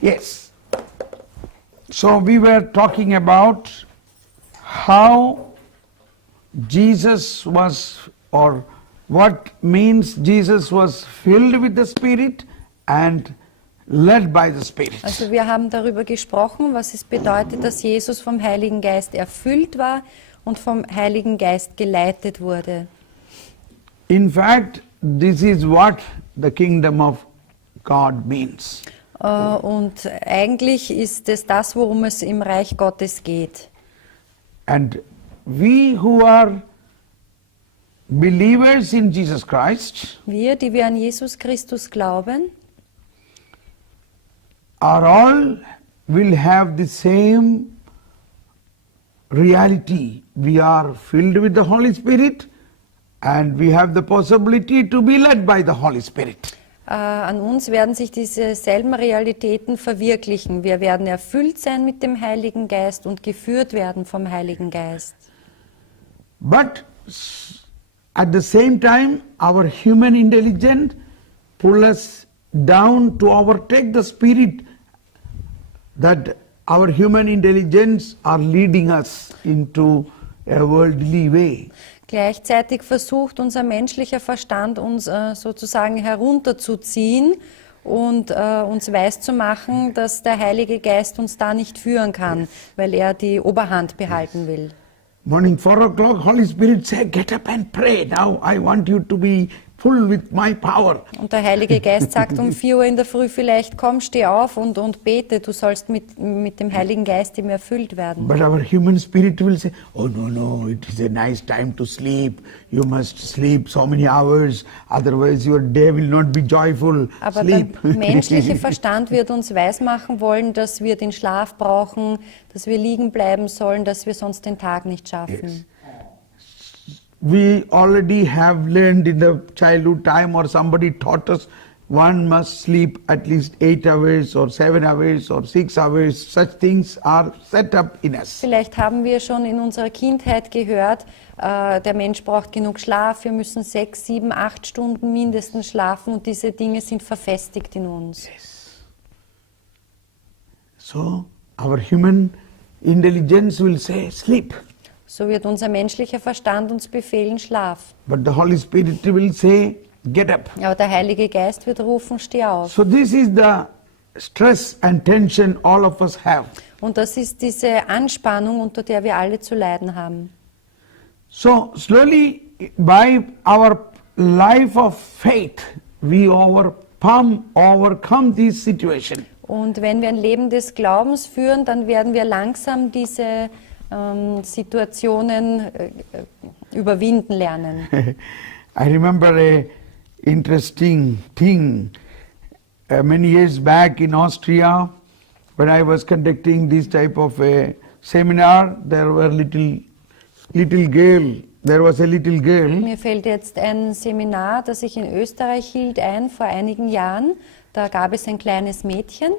Yes. So we were talking about how Jesus was, or what means Jesus was filled with the Spirit and led by the Spirit. Also wir haben darüber gesprochen, was es bedeutet, dass Jesus vom Heiligen Geist erfüllt war und vom Heiligen Geist geleitet wurde. In fact, this is what the kingdom of God means. Und eigentlich ist es das, worum es im Reich Gottes geht. And we who are believers in Jesus Christ Wir, die wir an Jesus Christus glauben, are all will have the same reality. We are filled with the Holy Spirit and we have the possibility to be led by the Holy Spirit. an uns werden sich diese selben Realitäten verwirklichen. Wir werden erfüllt sein mit dem Heiligen Geist und geführt werden vom Heiligen Geist. But at the same time, our human intelligence pull us down to overtake the Spirit, that our human intelligence are leading us into a worldly way. Gleichzeitig versucht unser menschlicher Verstand, uns sozusagen herunterzuziehen und uns weiszumachen, dass der Heilige Geist uns da nicht führen kann, weil er die Oberhand behalten will. Morning 4 o'clock, Holy Spirit said, get up and pray. Now I want you to be full with my power. Und der Heilige Geist sagt um 4 Uhr in der Früh vielleicht, komm, steh auf und bete, du sollst mit dem Heiligen Geist ihm erfüllt werden. But our human spirit will say, oh no, it is a nice time to sleep. You must sleep so many hours, otherwise your day will not be joyful. Aber Sleep. der menschliche Verstand wird uns weismachen wollen, dass wir den Schlaf brauchen, dass wir liegen bleiben sollen, dass wir sonst den Tag nicht schaffen. Yes. We already have learned in the childhood time, or somebody taught us, one must sleep at least 8 hours or 7 hours or 6 hours. Such things are set up in us. Vielleicht haben wir schon in unserer Kindheit gehört, der Mensch braucht genug Schlaf, wir müssen 6, 7, 8 Stunden mindestens schlafen und diese Dinge sind verfestigt in uns. So our human intelligence will say, sleep. So wird unser menschlicher Verstand uns befehlen, schlaf. But the Holy Spirit will say, get up. Aber der Heilige Geist wird rufen, steh auf. So this is the stress and tension all of us have. Und das ist diese Anspannung, unter der wir alle zu leiden haben. So slowly, by our life of faith, we overcome this situation. Und wenn wir ein Leben des Glaubens führen, dann werden wir langsam diese Situationen überwinden lernen. I remember a interesting thing. Many years back in Austria, when I was conducting this type of a seminar, there was a little girl. Mir fällt jetzt ein Seminar, das ich in Österreich hielt, ein vor einigen Jahren. Da gab es ein kleines Mädchen.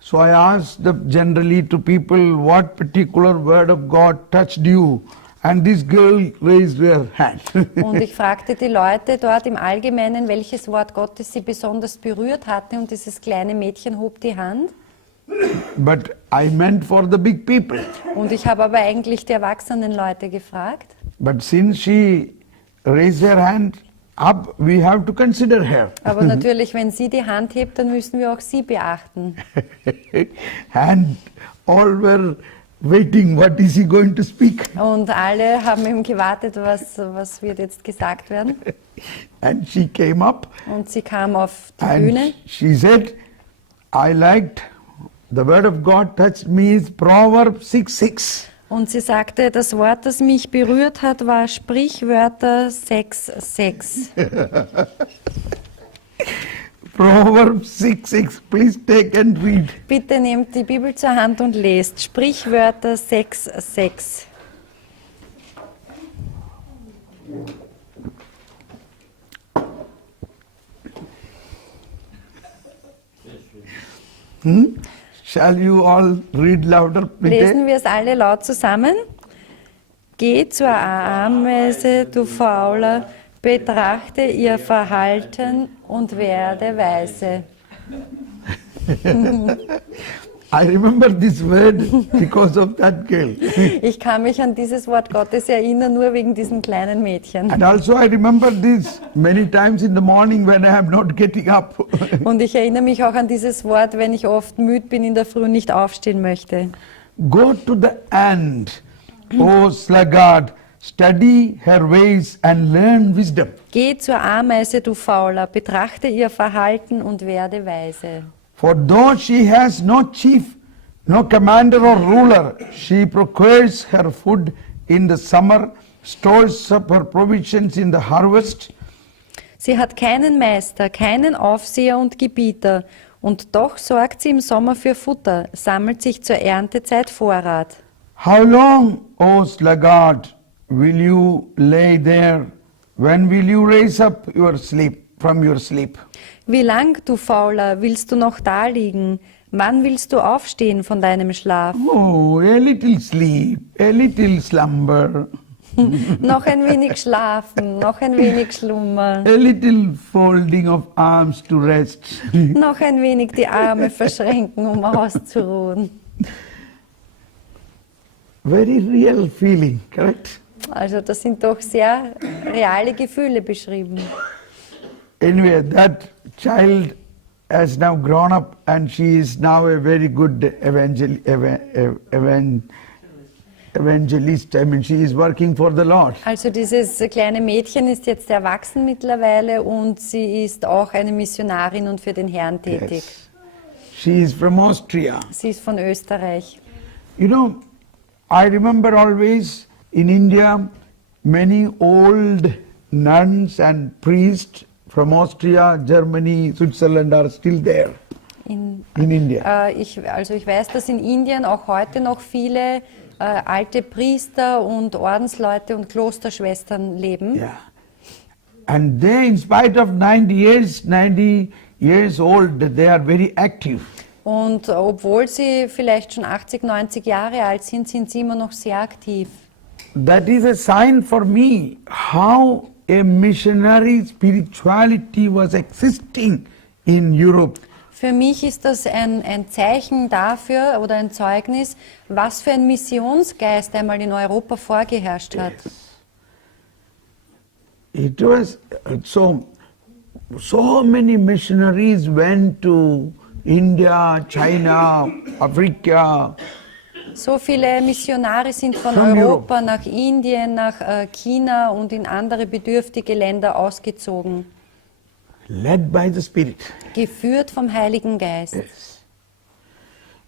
So I asked generally to people, what particular word of God touched you? And this girl raised her hand. Und ich fragte die Leute dort im Allgemeinen, welches Wort Gottes sie besonders berührt hatte, und dieses kleine Mädchen hob die Hand. But I meant for the big people. Und ich habe aber eigentlich die erwachsenen Leute gefragt. But since she raised her hand up, we have to consider her. Aber natürlich, wenn sie die Hand hebt, dann müssen wir auch sie beachten. And all were waiting, what is he going to speak? Und alle haben eben gewartet, was wird jetzt gesagt werden. And she came up Und sie kam auf die and Bühne she said, I liked, the word of God touched me is Proverbs 6:6. und sie sagte, das Wort, das mich berührt hat, war Sprichwörter 6,6. Proverbs 6:6. Please take and read. Bitte nehmt die Bibel zur Hand und lest Sprichwörter 6,6. Shall you all read louder, Lesen bitte? wir es alle laut zusammen? Geh zur Ameise, du Fauler, betrachte ihr Verhalten und werde weise. I remember this word because of that girl. Ich kann mich an dieses Wort Gottes erinnern, nur wegen diesem kleinen Mädchen. And also I remember this many times in the morning when I am not getting up. Und ich erinnere mich auch an dieses Wort, wenn ich oft müde bin in der Früh und nicht aufstehen möchte. Go to the ant, O sluggard, study her ways and learn wisdom. Geh zur Ameise, du Fauler, betrachte ihr Verhalten und werde weise. For though she has no chief, no commander or ruler, she procures her food in the summer, stores up her provisions in the harvest. Sie hat keinen Meister, keinen Aufseher und Gebieter, und doch sorgt sie im Sommer für Futter, sammelt sich zur Erntezeit Vorrat. How long, O sluggard, will you lay there? When will you raise up your sleep from your sleep? Wie lang, du Fauler, willst du noch daliegen? Wann willst du aufstehen von deinem Schlaf? Oh, a little sleep, a little slumber, Noch ein wenig schlafen, noch ein wenig Schlummer, a little folding of arms to rest. noch ein wenig die Arme verschränken, um auszuruhen. Very real feeling, correct? Also das sind doch sehr reale Gefühle beschrieben. Anyway, that child has now grown up and she is now a very good evangelist. I mean, she is working for the Lord. Also dieses kleine Mädchen ist jetzt erwachsen mittlerweile und sie ist auch eine Missionarin und für den Herrn tätig. Yes. She is from Austria. Sie ist von Österreich. You know, I remember always in India, many old nuns and priests from Austria, Germany, Switzerland are still there in India. Ich weiß, dass in Indien auch heute noch viele alte Priester und Ordensleute und Klosterschwestern leben. Yeah. And they, in spite of 90 years old, they are very active. Und obwohl sie vielleicht schon 80, 90 Jahre alt sind, sind sie immer noch sehr aktiv. That is a sign for me how a missionary spirituality was existing in Europe. Für mich ist das ein Zeichen dafür oder ein Zeugnis, was für ein Missionsgeist einmal in Europa vorgeherrscht hat. It was so many missionaries went to India, China, Africa. So viele Missionare sind von From Europa nach Indien, nach China und in andere bedürftige Länder ausgezogen, Led by the Spirit. geführt vom Heiligen Geist. Yes.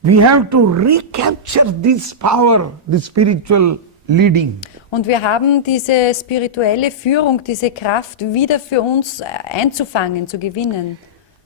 We have to recapture this power, this spiritual leading. Und wir haben diese spirituelle Führung, diese Kraft wieder für uns einzufangen, zu gewinnen.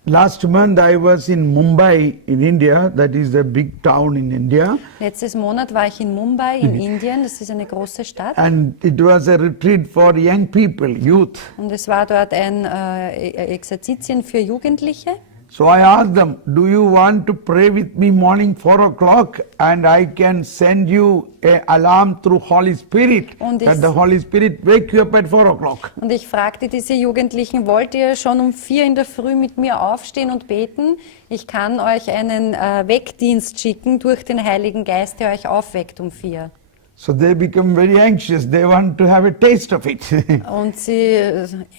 Last month I was in Mumbai in India, that is a big town in India, Letztes Monat war ich in Mumbai in Indien, das ist eine große Stadt. and it was a retreat for young people, youth. Und es war dort ein Exerzitien für Jugendliche. So I asked them, do you want to pray with me morning 4 o'clock and I can send you an alarm through Holy Spirit Und that the Holy Spirit wake you up at 4 o'clock. Und ich fragte diese Jugendlichen, wollt ihr schon um 4 in der Früh mit mir aufstehen und beten? Ich kann euch einen Weckdienst schicken durch den Heiligen Geist, der euch aufweckt um 4. So they become very anxious. They want to have a taste of it. Und sie,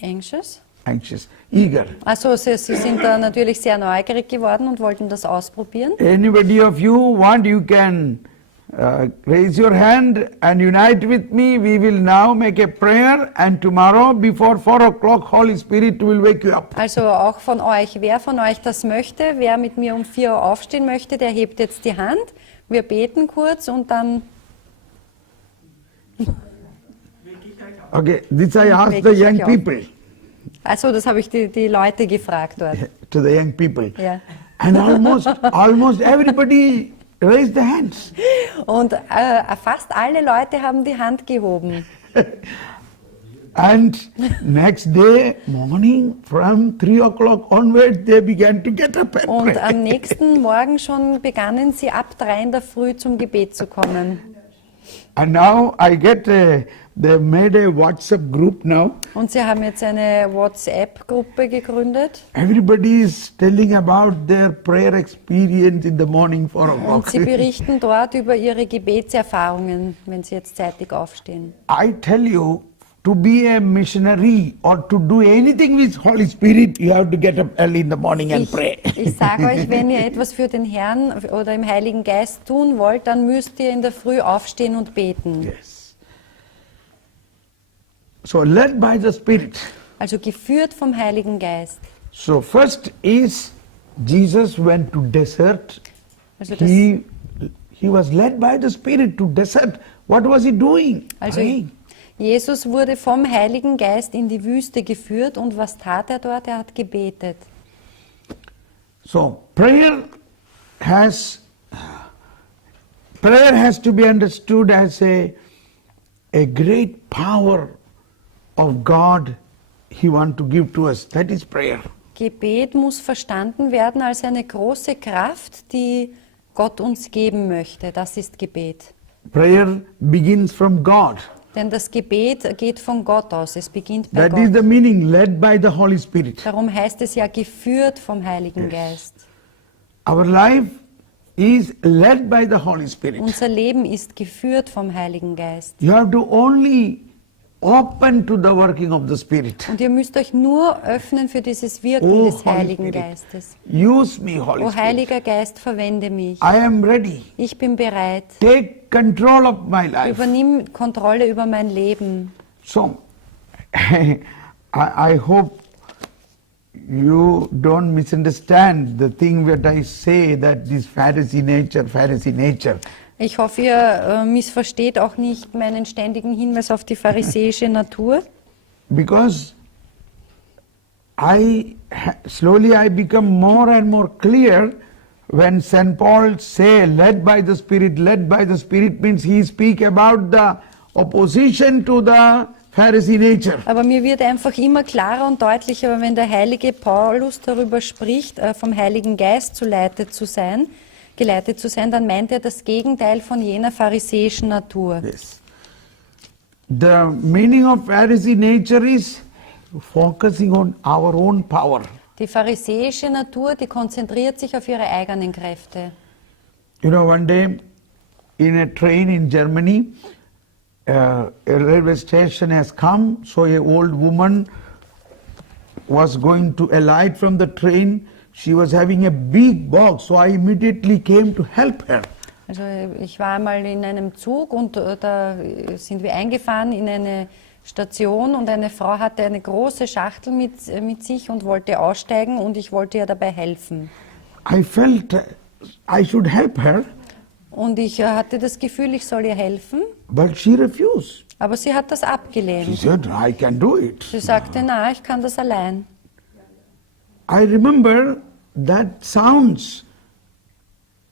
anxious? Anxious, eager. Also sie sind da natürlich sehr neugierig geworden und wollten das ausprobieren. Anybody of you want, you can raise your hand and unite with me. We will now make a prayer and tomorrow before 4 o'clock Holy Spirit will wake you up. Also auch von euch, wer von euch das möchte, wer mit mir um 4 Uhr aufstehen möchte, der hebt jetzt die Hand. Wir beten kurz und dann... Okay, this I asked Wake the ich young euch auf. people, Also das habe ich die Leute gefragt dort. to the young people. Ja. And almost everybody raised the hands. Und fast alle Leute haben die Hand gehoben. And next day morning from 3 o'clock onwards they began to get up and Und pray. am nächsten Morgen schon begannen sie ab 3 in der Früh zum Gebet zu kommen. And now I get they made a WhatsApp group now. Und sie haben jetzt eine WhatsApp-Gruppe gegründet. Everybody is telling about their prayer experience in the morning 4 Und o'clock. sie berichten dort über ihre Gebetserfahrungen, wenn sie jetzt zeitig aufstehen. I tell you, to be a missionary or to do anything with Holy Spirit, you have to get up early in the morning and pray. Ich sage euch, wenn ihr etwas für den Herrn oder im Heiligen Geist tun wollt, dann müsst ihr in der Früh aufstehen und beten. Yes. So led by the Spirit. Also geführt vom Heiligen Geist. So first is Jesus went to desert. Also das, He was led by the Spirit to desert. What was he doing? Also Praying. Jesus wurde vom Heiligen Geist in die Wüste geführt und was tat er dort? Er hat gebetet. So prayer has to be understood as a great power of God He want to give to us. That is prayer. Gebet muss verstanden werden als eine große Kraft, die Gott uns geben möchte. Das ist Gebet. Prayer begins from God. Denn das Gebet geht von Gott aus. Es beginnt bei That is the Gott. meaning, led by the Holy Spirit. Darum heißt es ja geführt vom Heiligen Geist. Our life is led by the Holy Spirit. Unser Leben ist geführt vom Heiligen Geist. You have to only open to the working of the Spirit. Und ihr müsst euch nur öffnen für dieses Wirken Oh, des Holy Heiligen Spirit. Geistes. Use me, Holy O Spirit. Heiliger Geist, verwende mich. I am ready. Ich bin bereit. Take control of my life. Übernimm Kontrolle über mein Leben. So, I hope you don't misunderstand the thing that I say, that this Pharisee nature, Pharisee nature. Ich hoffe, ihr missversteht auch nicht meinen ständigen Hinweis auf die pharisäische Natur. Because slowly I become more and more clear when St. Paul say led by the Spirit means he speak about the opposition to the Pharisee nature. Aber mir wird einfach immer klarer und deutlicher, wenn der heilige Paulus darüber spricht, vom Heiligen Geist geleitet zu sein, dann meint er das Gegenteil von jener pharisäischen Natur. Yes. The meaning of Pharisee nature is focusing on our own power. Die pharisäische Natur, die konzentriert sich auf ihre eigenen Kräfte. You know, one day in a train in Germany, a railway station has come, so a old woman was going to alight from the train. She was having a big box, so I immediately came to help her. Also ich war einmal in einem Zug und da sind wir eingefahren in eine Station und eine Frau hatte eine große Schachtel mit sich und wollte aussteigen und ich wollte ihr dabei helfen. I felt I should help her, Und ich hatte das Gefühl, ich soll ihr helfen, but she refused. aber sie hat das She abgelehnt. said, I can do it. Sie sagte, na, ich kann das allein. I remember that sounds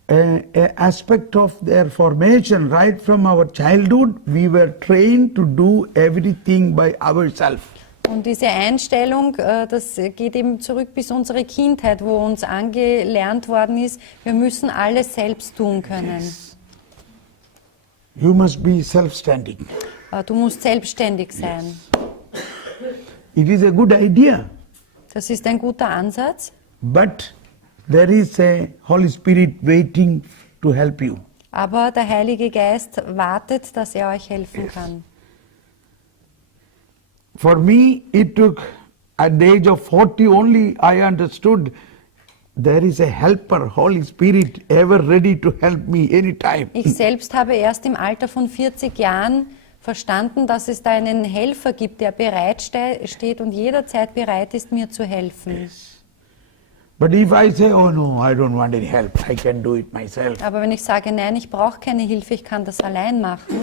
a aspect of their formation. Right from our childhood, we were trained to do everything by ourselves. Und diese Einstellung, das geht eben zurück bis unsere Kindheit, wo uns angelernt worden ist, wir müssen alles selbst tun können. You must be self-standing. Du musst selbstständig sein. It is a good idea, Das ist ein guter Ansatz, but there is a Holy Spirit waiting to help you. aber der Heilige Geist wartet, dass er euch helfen kann. For me, it took at the age of 40 only I understood there is a helper, Holy Spirit, ever ready to help me anytime. Ich selbst habe erst im Alter von 40 Jahren verstanden, dass es da einen Helfer gibt, der bereit steht und jederzeit bereit ist, mir zu helfen. But if I say, oh no, I don't want any help, I can do it myself, Aber wenn ich sage, nein, ich brauche keine Hilfe, ich kann das allein machen,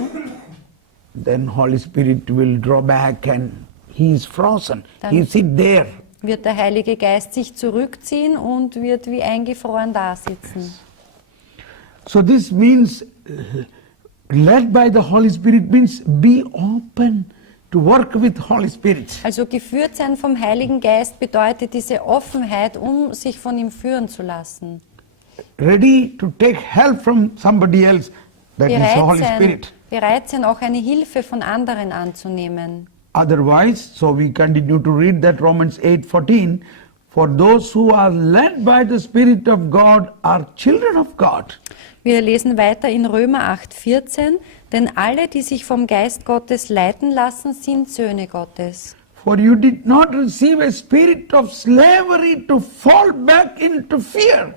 then Holy Spirit will draw back and he is frozen. Dann- He sit there. wird der Heilige Geist sich zurückziehen und wird wie eingefroren da sitzen. So this means led by the Holy Spirit means be open to work with Holy Spirit. Also geführt sein vom Heiligen Geist bedeutet diese Offenheit, um sich von ihm führen zu lassen. Ready to take help from somebody else That is the Holy Spirit. bereit sein, auch eine Hilfe von anderen anzunehmen. Otherwise, so we continue to read that Romans 8:14, for those who are led by the Spirit of God are children of God. Wir lesen weiter in Römer 8,14, denn alle, die sich vom Geist Gottes leiten lassen, sind Söhne Gottes. For you did not receive a spirit of slavery to fall back into fear,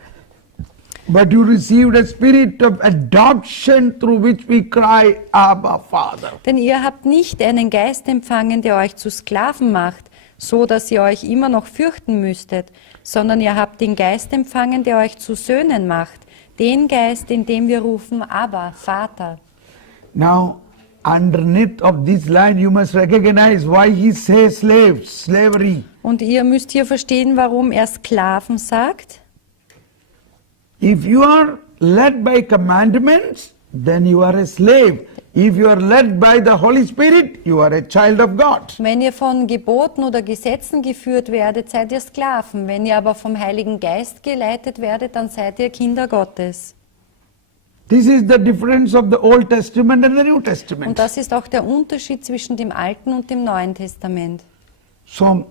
but you received a spirit of adoption through which we cry, Abba, Father. Denn ihr habt nicht einen Geist empfangen, der euch zu Sklaven macht, so dass ihr euch immer noch fürchten müsstet, sondern ihr habt den Geist empfangen, der euch zu Söhnen macht, den Geist, in dem wir rufen, Abba, Vater. Now, underneath of this line, you must recognize why he says slaves, slavery. Und ihr müsst hier verstehen, warum er Sklaven sagt. If you are led by commandments, then you are a slave. If you are led by the Holy Spirit, you are a child of God. Wenn ihr von Geboten oder Gesetzen geführt werdet, seid ihr Sklaven. Wenn ihr aber vom Heiligen Geist geleitet werdet, dann seid ihr Kinder Gottes. This is the difference of the Old Testament and the New Und Testament. das ist auch der Unterschied zwischen dem Alten und dem Neuen Testament. So,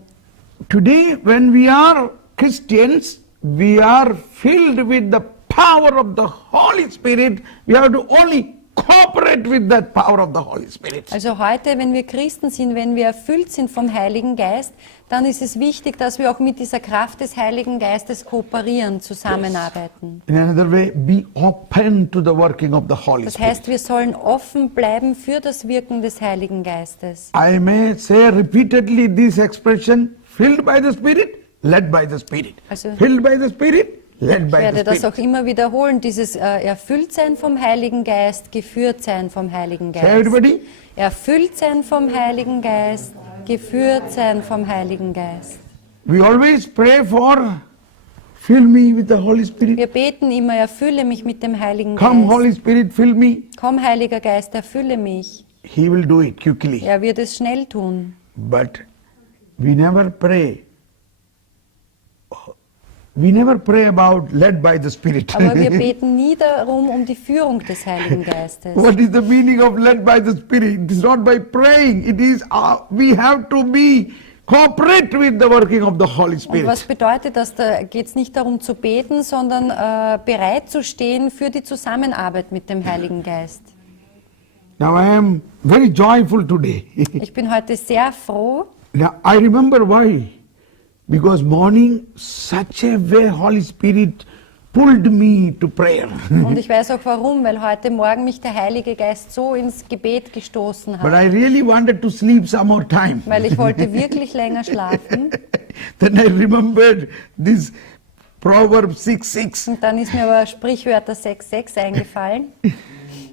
today when we are Christians, we are filled with the power of the Holy Spirit. We have to only cooperate with that power of the Holy Spirit. Also heute, wenn wir Christen sind, wenn wir erfüllt sind vom Heiligen Geist, dann ist es wichtig, dass wir auch mit dieser Kraft des Heiligen Geistes kooperieren, zusammenarbeiten. In another way, be open to the working of the Holy Das Spirit. heißt, wir sollen offen bleiben für das Wirken des Heiligen Geistes. I may say repeatedly this expression, filled by the Spirit, led by the Spirit. Also- Filled by the Spirit, led Ich by the werde das Spirit. auch immer wiederholen, dieses Erfülltsein vom Heiligen Geist, geführt sein vom Heiligen Say Geist. everybody. Erfüllt sein vom Heiligen Geist, geführt sein vom Heiligen Geist. We always pray for, fill me with the Holy Spirit. Wir beten immer, erfülle mich mit dem Heiligen Come Geist. Holy Spirit, fill me. Komm, Heiliger Geist, erfülle mich. He will do it quickly. Er wird es schnell tun. But we never pray. We never pray about led by the Spirit. Aber wir beten nie darum, um die Führung des Heiligen Geistes. What is the meaning of led by the Spirit? It is not by praying. It is we have to be cooperate with the working of the Holy Und was Spirit. bedeutet das? Da geht es nicht darum zu beten, sondern bereit zu stehen für die Zusammenarbeit mit dem Heiligen Geist. Now I am very joyful today. Ich bin heute sehr froh. Now I remember why. Because morning, such a way Holy Spirit pulled me to prayer. Und ich weiß auch warum, weil heute Morgen mich der Heilige Geist so ins Gebet gestoßen But hat. I really wanted to sleep some more time. Weil ich wollte wirklich länger schlafen. Then I remembered this Proverb 6:6. Und dann ist mir aber Sprichwörter 6,6 eingefallen.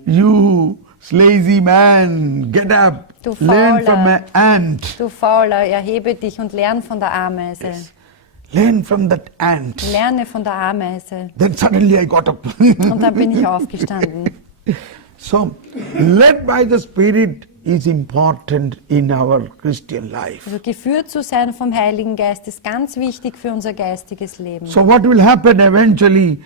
You lazy man, get up, Du learn from Fauler. an ant. Du Fauler, erhebe dich und lern von der Ameise. Learn from that ant. Lerne von der Ameise. Then suddenly I got up. Und dann bin ich aufgestanden. So, led by the Spirit is important in our Christian life. Also geführt zu sein vom Heiligen Geist ist ganz wichtig für unser geistiges Leben. So what will happen eventually?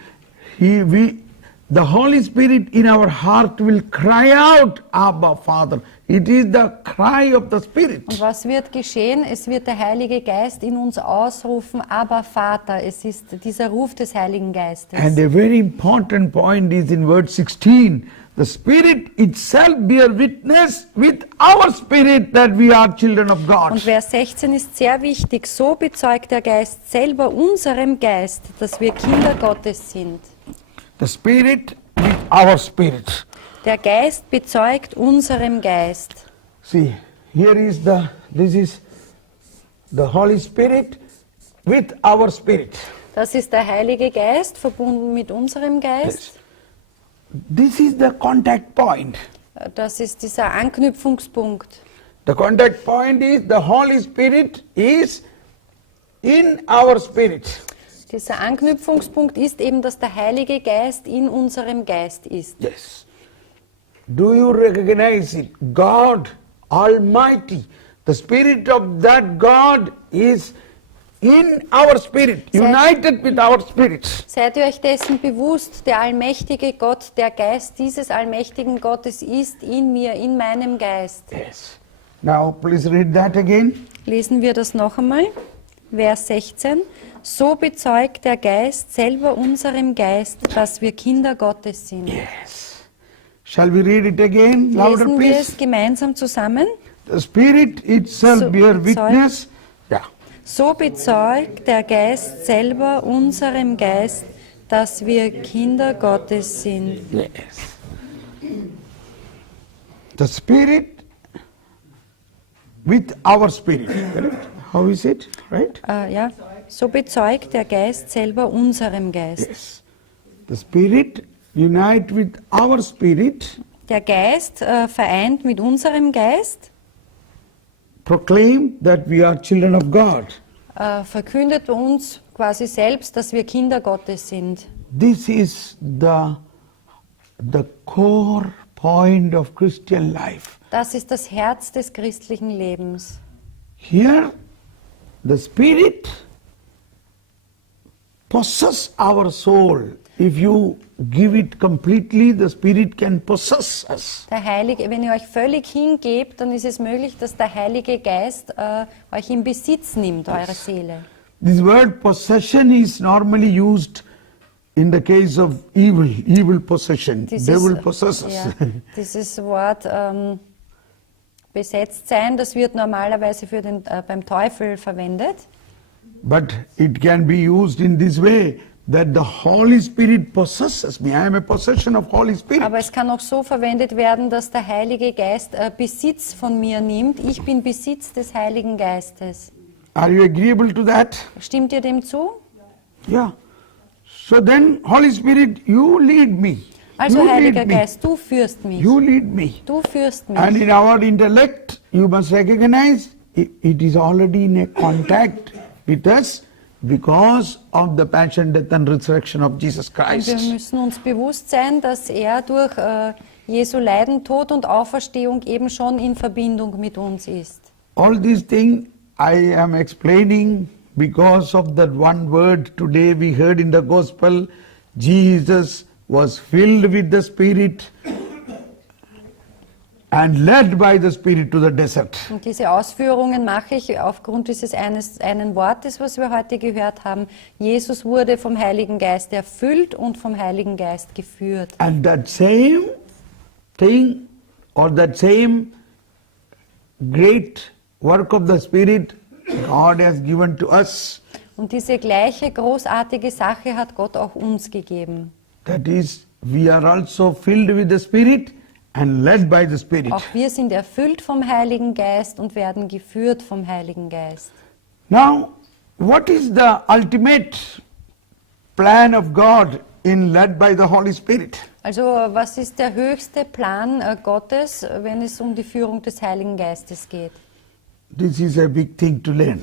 The Holy Spirit in our heart will cry out, Abba, Father. It is the cry of the Spirit. Und was wird geschehen? Es wird der Heilige Geist in uns ausrufen, aber Vater, es ist dieser Ruf des Heiligen Geistes. And a very important point is in verse 16. The Spirit itself bear witness with our spirit that we are children of Und God. Vers 16 ist sehr wichtig. So bezeugt der Geist selber unserem Geist, dass wir Kinder Gottes sind. The Spirit with our spirit. Der Geist bezeugt unserem Geist. See, this is the Holy Spirit with our spirit. Das ist der Heilige Geist verbunden mit unserem Geist. This is the contact point. Das ist dieser Anknüpfungspunkt. The contact point is the Holy Spirit is in our spirit. Dieser Anknüpfungspunkt ist eben, dass der Heilige Geist in unserem Geist ist. Yes. Do you recognize it? God Almighty, the Spirit of that God is in our spirit, united with our spirits. Seid ihr euch dessen bewusst, der allmächtige Gott, der Geist dieses allmächtigen Gottes ist in mir, in meinem Geist. Yes. Now please read that again. Lesen wir das noch einmal. Vers 16. So bezeugt der Geist selber unserem Geist, dass wir Kinder Gottes sind. Yes. Shall we read it again? Louder, Lesen wir please. es gemeinsam zusammen. The Spirit itself So bear bezeugt- witness. Yeah. So bezeugt der Geist selber unserem Geist, dass wir Kinder Gottes sind. Yes. The Spirit with our spirit. Correct? How is it? Right? Ja. So bezeugt der Geist selber unserem Geist. Yes. The Spirit unite with our spirit, Der Geist vereint mit unserem Geist, proclaim that we are children of God. verkündet uns quasi selbst, dass wir Kinder Gottes sind. This is the core point of Christian life. Das ist das Herz des christlichen Lebens. Here, the Spirit possess our soul. If you give it completely, the Spirit can possess us. Der Heilige, wenn ihr euch völlig hingebt, dann ist es möglich, dass der Heilige Geist euch in Besitz nimmt, eure Seele. This word possession is normally used in the case of evil possession. Devil possesses. ja, dieses Wort besetzt sein, das wird normalerweise für beim Teufel verwendet. But it can be used in this way, that the Holy Spirit possesses me. I am a possession of Holy Spirit. Aber es kann auch so verwendet werden, dass der Heilige Geist Besitz von mir nimmt. Ich bin Besitz des Heiligen Geistes. Are you agreeable to that? Stimmt ihr dem zu? Yeah. So then, Holy Spirit, you lead me. Also you Heiliger lead me. Geist, du führst mich. You lead me. Du führst And mich. in our intellect, you must recognize it is already in a contact with us because of the passion, death and resurrection of Jesus Und wir Christ. müssen uns bewusst sein, dass er durch Jesu Leiden, Tod und Auferstehung eben schon in Verbindung mit uns ist. All these things I am explaining because of that one word today we heard in the gospel. Jesus was filled with the Spirit and led by the Spirit to the desert. Und diese Ausführungen mache ich aufgrund dieses einen Wortes, was wir heute gehört haben. Jesus wurde vom Heiligen Geist erfüllt und vom Heiligen Geist geführt. And that same thing or that same great work of the Spirit God has given to us. Und diese gleiche großartige Sache hat Gott auch uns gegeben. That is, we are also filled with the Spirit and led by the Spirit. Auch wir sind erfüllt vom Heiligen Geist und werden geführt vom Heiligen Geist. Now, what is the ultimate plan of God in led by the Holy Spirit? Also was ist der höchste Plan Gottes, wenn es um die Führung des Heiligen Geistes geht? This is a big thing to learn.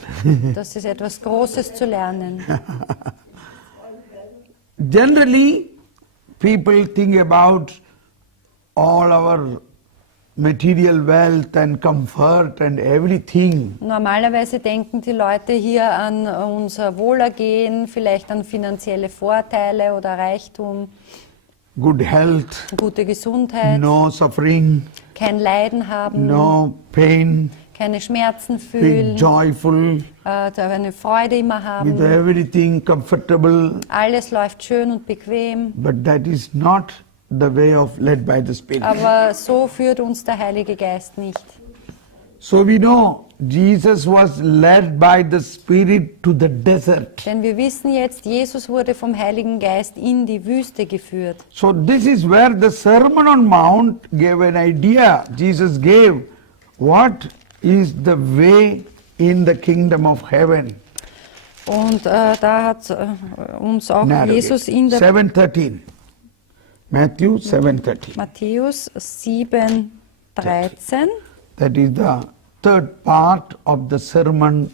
Das ist etwas Großes zu lernen. Generally, people think about all our material wealth and comfort and everything. Normalerweise denken die Leute hier an unser Wohlergehen, vielleicht an finanzielle Vorteile oder Reichtum, Good health, gute Gesundheit, no suffering, kein Leiden haben, no pain, keine Schmerzen be fühlen, joyful, eine Freude immer with haben. everything comfortable. Alles läuft schön und bequem, But that is not the way of led by the Spirit. aber so führt uns der Heilige Geist nicht. So we know Jesus was led by the Spirit to the desert. Denn wir wissen jetzt, Jesus wurde vom Heiligen Geist in die Wüste geführt. So this is where the Sermon on Mount gave an idea. Jesus gave what is the way in the kingdom of heaven. Und da hat uns auch Narrow Jesus gate. in der 7:13. Matthew 7:13. Matthäus 7,13. That is the third part of the Sermon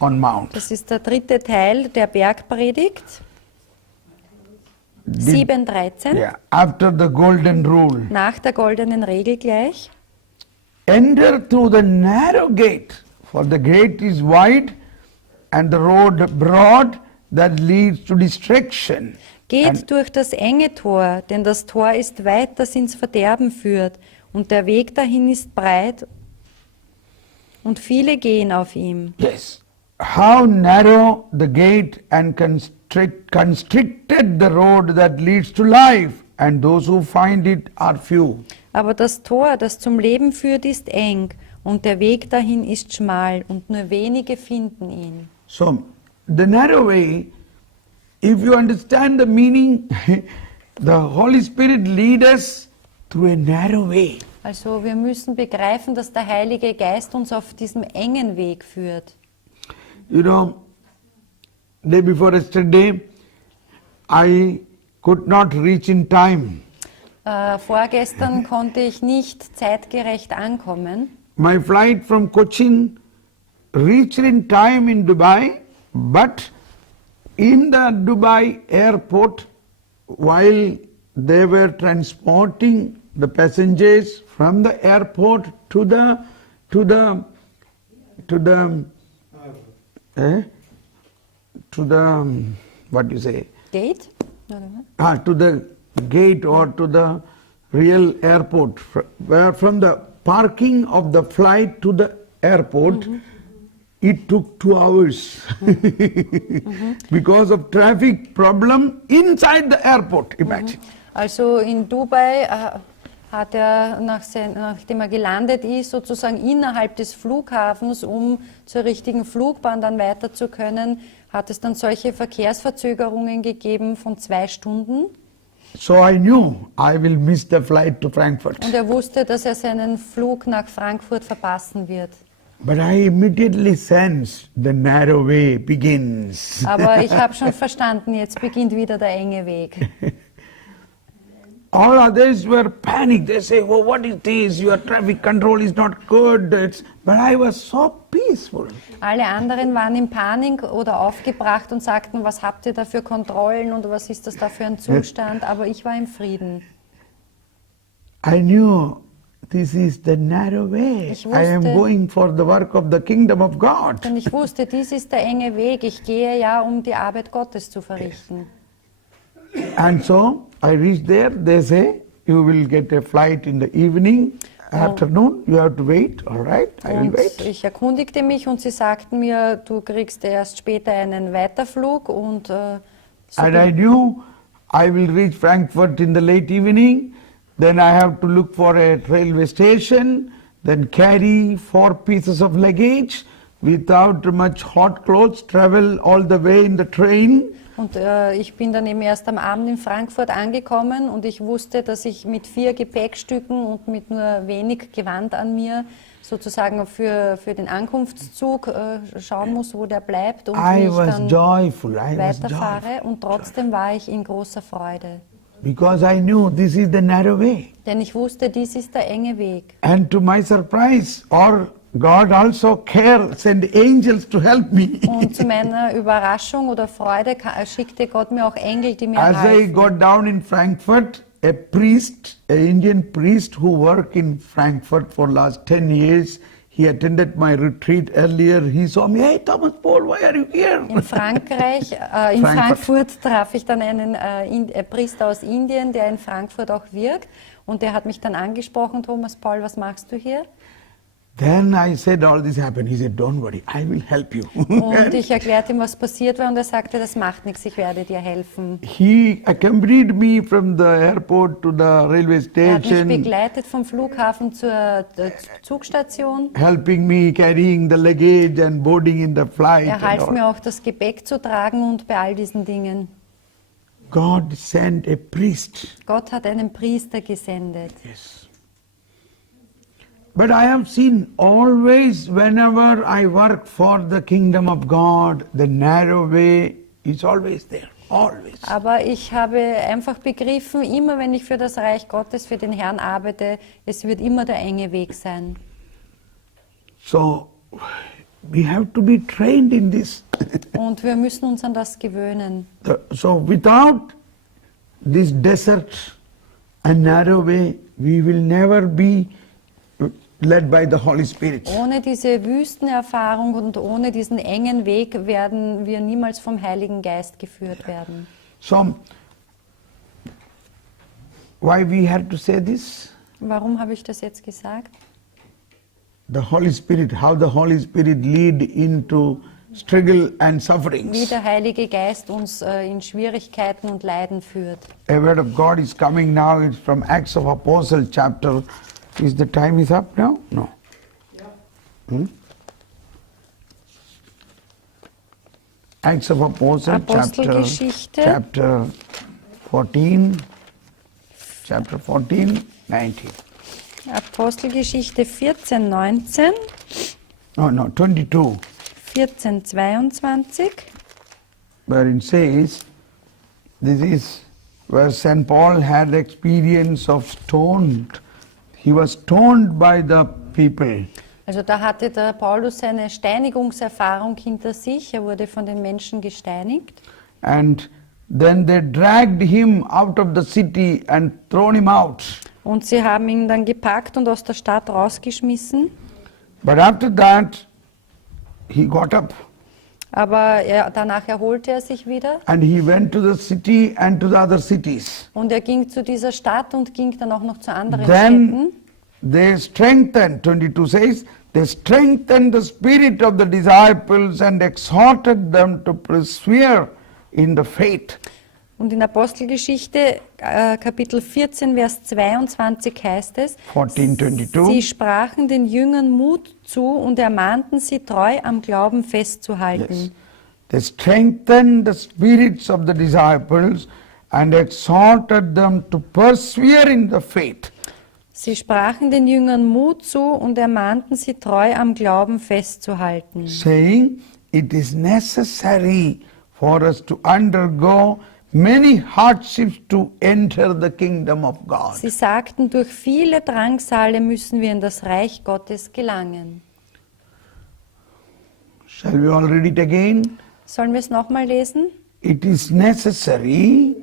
on Mount. Das ist der dritte Teil der Bergpredigt. Did- 7,13. Yeah, after the golden rule. Nach der goldenen Regel gleich. Enter through the narrow gate, for the gate is wide and the road broad that leads to destruction. Geht durch das enge Tor, denn das Tor ist weit, das ins Verderben führt, und der Weg dahin ist breit, und viele gehen auf ihm. Yes. How narrow the gate and constricted the road that leads to life, and those who find it are few. Aber das Tor, das zum Leben führt, ist eng, und der Weg dahin ist schmal, und nur wenige finden ihn. So, the narrow way, if you understand the meaning, the Holy Spirit leads us through a narrow way. Also wir müssen begreifen, dass der Heilige Geist uns auf diesem engen Weg führt. You know, day before yesterday, I could not reach in time. Vorgestern konnte ich nicht zeitgerecht ankommen. My flight from Cochin reached in time in Dubai, but in the Dubai airport, while they were transporting the passengers from the airport to the what do you say? Gate? Oder was? To the gate or to the real airport, where from the parking of the flight to the airport, it took 2 hours because of traffic problem inside the airport, imagine. Also in Dubai hat er, nachdem er gelandet ist, sozusagen innerhalb des Flughafens, um zur richtigen Flugbahn dann weiter zu können, hat es dann solche Verkehrsverzögerungen gegeben von 2 Stunden. So I knew I will miss the flight to Frankfurt. Und er wusste, dass er seinen Flug nach Frankfurt verpassen wird. But I immediately sensed the narrow way begins. Aber ich habe schon verstanden, jetzt beginnt wieder der enge Weg. All others were panicked. They say, "Oh, what is this? Your traffic control is not good." But I was so peaceful. Alle anderen waren in Panik oder aufgebracht und sagten, was habt ihr da für Kontrollen und was ist das da für ein Zustand? Aber ich war im Frieden. I knew this is the narrow way. Ich I am wusste- going for the work of the kingdom of God. Denn ich wusste, dies ist der enge Weg. Ich gehe ja, um die Arbeit Gottes zu verrichten. And so I reached there. They say, "You will get a flight in the evening, afternoon. You have to wait." All right, I will Und wait. ich erkundigte mich und sie sagten mir, du kriegst erst später einen Weiterflug. Und so And I knew I will reach Frankfurt in the late evening. Then I have to look for a railway station, then carry 4 pieces of luggage without much hot clothes, travel all the way in the train. Und ich bin dann eben erst am Abend in Frankfurt angekommen und ich wusste, dass ich mit 4 Gepäckstücken und mit nur wenig Gewand an mir sozusagen für den Ankunftszug schauen muss, wo der bleibt und wie I ich was dann joyful. I was weiterfahre. joyful. Und trotzdem war ich in großer Freude. Because I knew this is the narrow way. Denn ich wusste, dies ist der enge Weg. And to my surprise, or God also sent angels to help me. Und zu meiner Überraschung oder Freude schickte Gott mir auch Engel, die mir As I halfen. got down in Frankfurt, a priest, an Indian priest who worked in Frankfurt for last 10 years, he attended my retreat earlier. He saw me, "Hey, Thomas Paul, why are you here?" In Frankfurt traf ich dann einen Priester aus Indien, der in Frankfurt auch wirkt. Und der hat mich dann angesprochen, Thomas Paul, was machst du hier? Then I said, all this happened. He said, "Don't worry, I will help you." Und ich erklärte ihm, was passiert war und er sagte, das macht nichts, ich werde dir helfen. He accompanied me from the airport to the railway Er hat mich station, begleitet vom Flughafen zur Zugstation. helping me carrying the luggage and boarding in the flight. Er and half all. mir auch, das Gepäck zu tragen und bei all diesen Dingen. God sent a priest. Gott hat einen Priester gesendet. Yes. But I have seen always, whenever I work for the kingdom of God, the narrow way is always there. Always. Aber ich habe einfach begriffen, immer wenn ich für das Reich Gottes, für den Herrn arbeite, es wird immer der enge Weg sein. So we have to be trained in this. Und wir müssen uns an das gewöhnen. So without this desert and narrow way, we will never be led by the Holy Spirit. Ohne diese Wüstenerfahrung und ohne diesen engen Weg werden wir niemals vom Heiligen Geist geführt werden. So, why we had to say this? Warum habe ich das jetzt gesagt? The Holy Spirit, how the Holy Spirit lead into struggle and Wie sufferings. der Heilige Geist uns in Schwierigkeiten und Leiden führt. A word of God is coming now. It's from Acts of Apostle chapter. Is the time is up now? No. Hmm? Acts of Apostle Apostelgeschichte. chapter 14, chapter 14, 19. Apostelgeschichte 14, 19, No, 22. 14, 22. Where it says, this is where St. Paul had the experience of stoned. He was stoned by the people. Also da hatte der Paulus seine Steinigungserfahrung hinter sich. Er wurde von den Menschen gesteinigt. And then they dragged him out of the city and thrown him out. Und sie haben ihn dann gepackt und aus der Stadt rausgeschmissen. But after that, he got up Aber danach erholte er sich wieder. and he went to the city and to the other cities. Und er ging zu dieser Stadt und ging dann auch noch zu anderen Then Städten. they strengthened, 22 says, they strengthened the spirit of the disciples and exhorted them to persevere in the faith. Und in Apostelgeschichte Kapitel 14, Vers 22 heißt es, 14:22. sie sprachen den Jüngern Mut zu und ermahnten sie, treu am Glauben festzuhalten. Yes. They strengthened the spirits of the disciples and exhorted them to persevere in the faith. Sie sprachen den Jüngern Mut zu und ermahnten sie, treu am Glauben festzuhalten. Saying, it is necessary for us to undergo many hardships to enter the kingdom of God. Sie sagten, durch viele Drangsale müssen wir in das Reich Gottes gelangen. Shall we all read it again? Sollen wir es nochmal lesen? It is necessary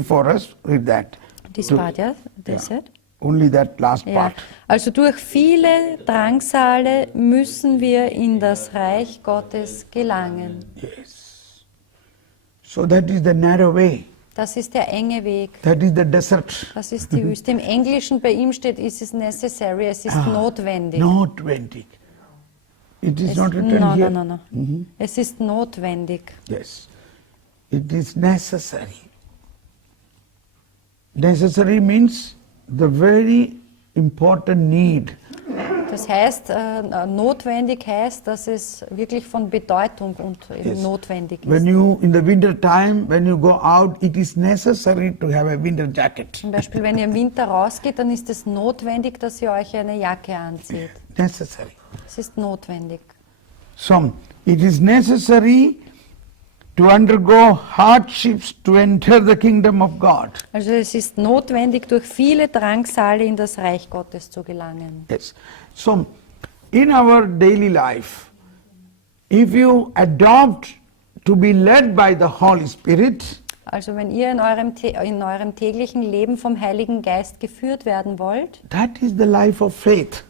for us, read that. Das To- war ja, das Yeah. it? Only that last Ja, part. also durch viele Drangsale müssen wir in das Reich Gottes gelangen. Yes. So that is the narrow way. Das ist der enge Weg. That is the desert. Das ist die Wüste. Im Englischen bei ihm steht, es ist necessary, es ist notwendig. Notwendig. It is Es, not written no, here. no, no, no. Es ist notwendig. Yes. It is necessary. Necessary means the very important need. Das heißt, notwendig heißt, dass es wirklich von Bedeutung und eben Yes. notwendig ist. When you, in the winter time, when you go out, it is necessary to have a winter jacket. Zum Beispiel, wenn ihr im Winter rausgeht, dann ist es notwendig, dass ihr euch eine Jacke anzieht. Necessary. Es ist notwendig. So, it is necessary to undergo hardships to enter the kingdom of God. Also es ist notwendig, durch viele Drangsale in das Reich Gottes zu gelangen. Yes. So, in our daily life, if you adopt to be led by the Holy Spirit, Also wenn ihr in eurem täglichen Leben vom Heiligen Geist geführt werden wollt, that is the life of faith.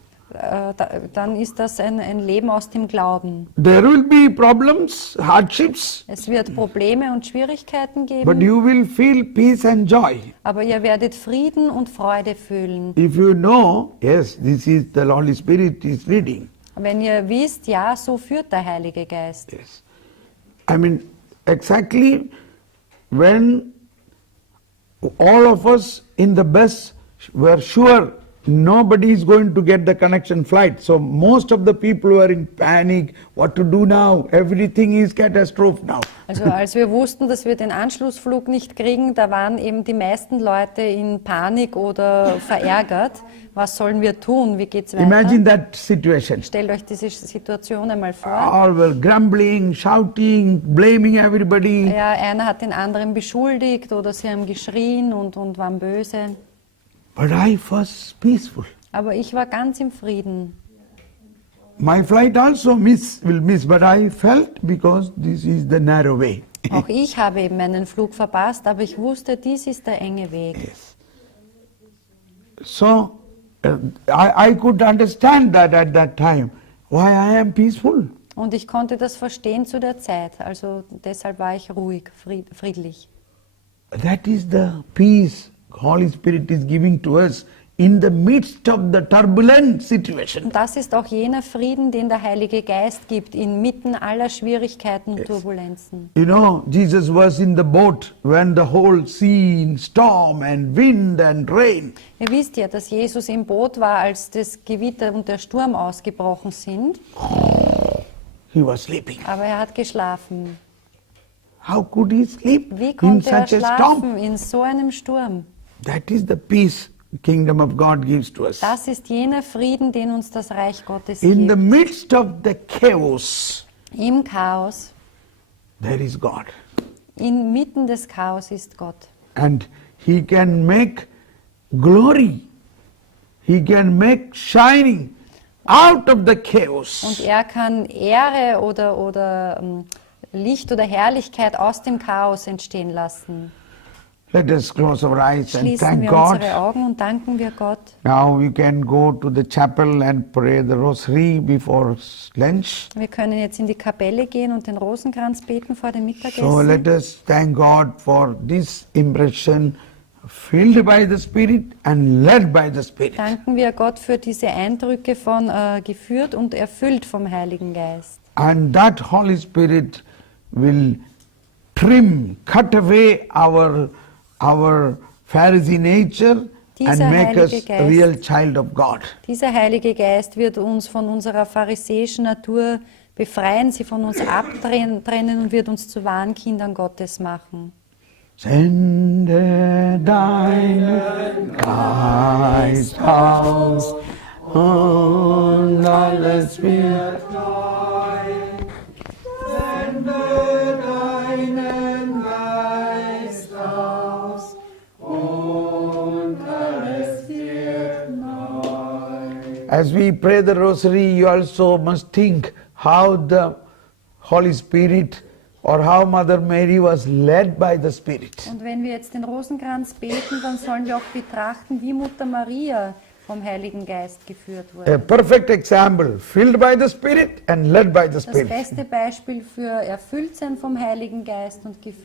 dann ist das ein Leben aus dem Glauben. There will be problems, hardships, Es wird Probleme und Schwierigkeiten but geben, you will feel peace and joy. aber ihr werdet Frieden und Freude fühlen. If you know, yes, this is the Holy Spirit is leading. Wenn ihr wisst, ja, so führt der Heilige Geist. Yes. I mean, exactly when all of us in the bus were sure nobody is going to get the connection flight. So most of the people were in panic, what to do now? Everything is catastrophe now. Also als wir wussten, dass wir den Anschlussflug nicht kriegen, da waren eben die meisten Leute in Panik oder verärgert. Was sollen wir tun? Wie geht's weiter? Imagine that situation. Stellt euch diese Situation einmal vor. All were grumbling, shouting, blaming everybody. Ja, einer hat den anderen beschuldigt oder sie haben geschrien und waren böse. But I was peaceful. Aber ich war ganz im Frieden. My flight also will miss, but I felt because this is the narrow way. Auch ich habe eben meinen Flug verpasst, aber ich wusste, dies ist der enge Weg. So, I could understand that at that time, why I am peaceful. Und ich konnte das verstehen zu der Zeit. Also deshalb war ich ruhig, friedlich. That is the peace Holy Spirit is giving to us in the midst of the turbulent situation. Und das ist auch jener Frieden, den der Heilige Geist gibt, inmitten aller Schwierigkeiten und Turbulenzen. You know, Jesus was in the boat when the whole sea in storm and wind and rain. Ihr wisst ja, dass Jesus im Boot war, als das Gewitter und der Sturm ausgebrochen sind, He was sleeping. aber er hat geschlafen. How could he sleep Wie in konnte er such a storm? schlafen in so einem Sturm? That is the peace the kingdom of God gives to us. Das ist jener Frieden, den uns das Reich Gottes In the gibt. midst of the chaos, Im Chaos, there is God. inmitten des Chaos ist Gott. And He can make glory. He can make shining out of the Und chaos. er kann Ehre oder Licht oder Herrlichkeit aus dem Chaos entstehen lassen. Let us close our eyes and Schließen thank wir God. unsere Augen und danken wir Gott. Now we can go to the chapel and pray the rosary before lunch. Wir können jetzt in die Kapelle gehen und den Rosenkranz beten vor dem Mittagessen. So let us thank God for this impression, filled by the Spirit and led by the Spirit. Danken wir Gott für diese Eindrücke von geführt und erfüllt vom Heiligen Geist. And that Holy Spirit will cut away our Pharisee nature Dieser and make us Heilige a Geist. real child of God. Dieser Heilige Geist wird uns von unserer pharisäischen Natur befreien, sie von uns abtrennen und wird uns zu wahren Kindern Gottes machen. Sende deinen Geist aus und alles wird neu. Sende deinen Geist aus und alles wird neu. As we pray the rosary, you also must think how the Holy Spirit or how Mother Mary was led by the Spirit. Und wenn wir jetzt den Rosenkranz beten, dann sollen wir auch betrachten, wie Mutter Maria vom Heiligen Geist geführt wurde. A perfect example, filled by the Spirit and led by the Das Spirit. beste Beispiel für Erfülltsein vom Heiligen Geist und geführt